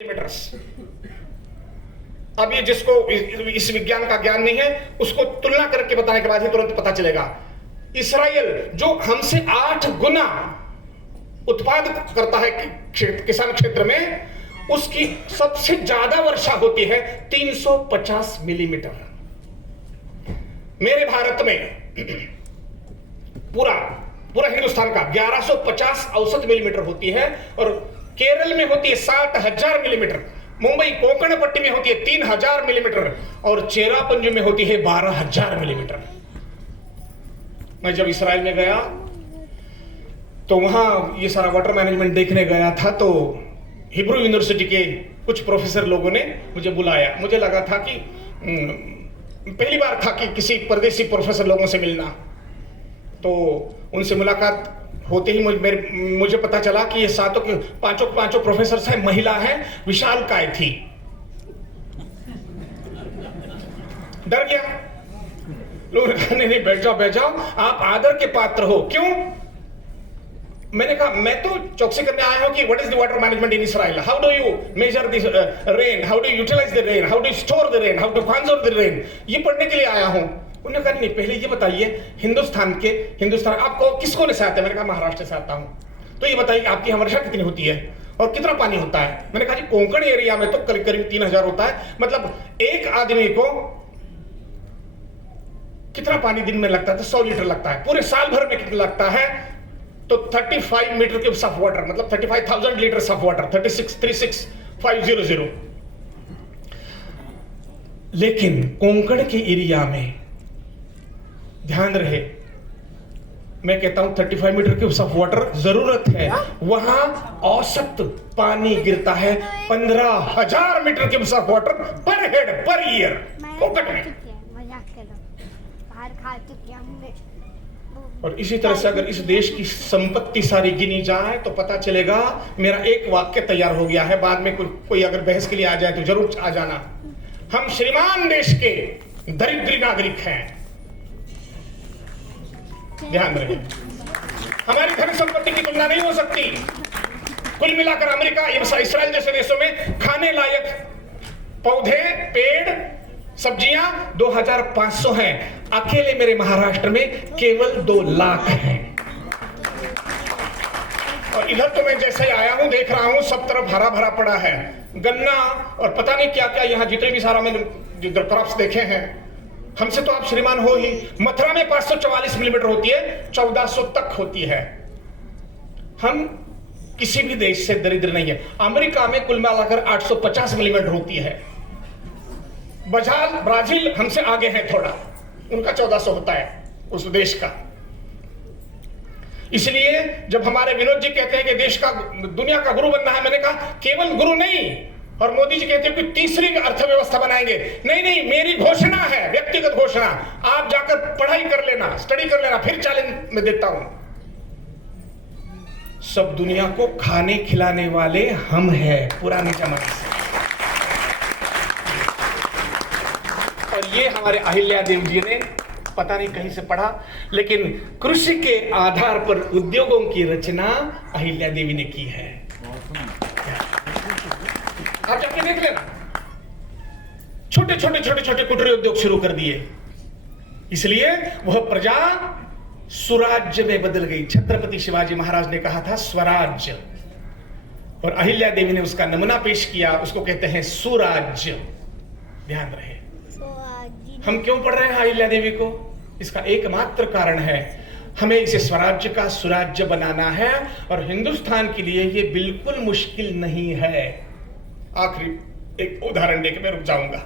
Metres. अब ये जिसको इस विज्ञान का ज्ञान नहीं है उसको तुलना करके बताने के बाद ही तुरंत पता चलेगा। इसराइल जो हमसे 8 गुना उत्पाद करता है किसान क्षेत्र में, उसकी सबसे ज्यादा वर्षा होती है 350 मिलीमीटर। मेरे भारत में पूरा हिंदुस्तान का 1150 औसत मिलीमीटर होती है और केरल में होती है 60,000 मिलीमीटर, मुंबई कोंकण पट्टी में होती है 3,000 मिलीमीटर और चेरापुंजी में होती है 12,000 मिलीमीटर। मैं जब इसराइल में गया तो वहां ये सारा वाटर मैनेजमेंट देखने गया था, तो हिब्रू यूनिवर्सिटी के कुछ प्रोफेसर लोगों ने मुझे बुलाया। मुझे लगा था कि पहली बार था कि किसी परदेसी प्रोफेसर लोगों से मिलना, तो उनसे मुलाकात होते ही मुझे पता चला कि ये सातों के पांचों प्रोफेसर हैं, महिला हैं, विशालकाय थी। डर गया। लोग नहीं, बैठ जाओ, आप आदर के पात्र हो। क्यों? मैंने कहा मैं तो चौकसी करने आया हूं कि what is the water management in Israel, how do you measure this rain, how do utilise the rain, how do store the rain, how to conserve the rain, ये पढ़ने के लिए आया हूं। उन्होंने कहा नहीं, पहले ये बताइए हिंदुस्तान आपको किसको से आता है? मैंने कहा महाराष्ट्र से आता हूं। तो ये बताइए आपकी यहाँ वर्षा कितनी होती है और कितना पानी होता है? मैंने कहा जी कोंकण एरिया में तो करीब 3,000 होता है, मतलब एक आदमी को कितना पानी दिन में लगता है? तो 100 लीटर लगता है। पूरे साल भर में कितना लगता है? तो 35 मीटर क्यूब्स ऑफ वाटर, मतलब 35,000 लीटर ऑफ वाटर, 36,500। लेकिन कोंकण के एरिया में ध्यान रहे, मैं कहता हूं 35 मीटर क्यूब्स ऑफ वाटर जरूरत है, वहां औसत पानी गिरता है 15,000 मीटर क्यूब्स ऑफ वाटर पर हेड पर ईयर कोंकण में। और इसी तरह से अगर इस देश की संपत्ति सारी गिनी जाए तो पता चलेगा। मेरा एक वाक्य तैयार हो गया है, बाद में कोई अगर बहस के लिए आ जाए तो जरूर आ जाना। हम श्रीमान देश के दरिद्री नागरिक हैं, ध्यान रहे। हमारी धन संपत्ति की तुलना नहीं हो सकती। कुल मिलाकर अमेरिका, इसराइल जैसे देशों में खाने लायक पौधे, पेड़, सब्जियां 2,500 हैं। अकेले मेरे महाराष्ट्र में केवल 2 लाख हैं। और इधर तो मैं जैसे ही आया हूं देख रहा हूं सब तरफ हरा भरा पड़ा है, गन्ना और पता नहीं क्या क्या, यहां जितने भी सारा मैंने जो क्रॉप्स देखे हैं। हमसे तो आप श्रीमान हो ही। मथुरा में 544 मिलीमीटर होती है, 1400 तक होती है। हम किसी भी देश से दरिद्र नहीं है। अमेरिका में कुल मिलाकर 850 मिलीमीटर होती है। ब्राजील हमसे आगे है थोड़ा, उनका 1400 होता है उस देश का। इसलिए जब हमारे विनोद जी कहते हैं कि देश का दुनिया का गुरु बनना है, मैंने कहा केवल गुरु नहीं। और मोदी जी कहते हैं कि तीसरी अर्थव्यवस्था बनाएंगे। नहीं, मेरी घोषणा है, व्यक्तिगत घोषणा। आप जाकर पढ़ाई कर लेना, स्टडी कर लेना, फिर चैलेंज में देता हूं। सब दुनिया को खाने खिलाने वाले हम हैं पुराने जमाने से। और ये हमारे अहिल्या देवी जी ने पता नहीं कहीं से पढ़ा, लेकिन कृषि के आधार पर उद्योगों की रचना अहिल्या देवी ने की है। आप जाके देख लेना, छोटे कुटीर उद्योग शुरू कर दिए। इसलिए वह प्रजा सुराज्य में बदल गई। छत्रपति शिवाजी महाराज ने कहा था स्वराज्य, और अहिल्या देवी ने उसका नमूना पेश किया, उसको कहते हैं सुराज्य। ध्यान रहे। हम क्यों पढ़ रहे हैं अहिल्या देवी को? इसका एकमात्र कारण है, हमें इसे स्वराज्य का सुराज्य बनाना है, और हिंदुस्तान के लिए यह बिल्कुल मुश्किल नहीं है। आखिरी एक उदाहरण देकर मैं रुक जाऊंगा।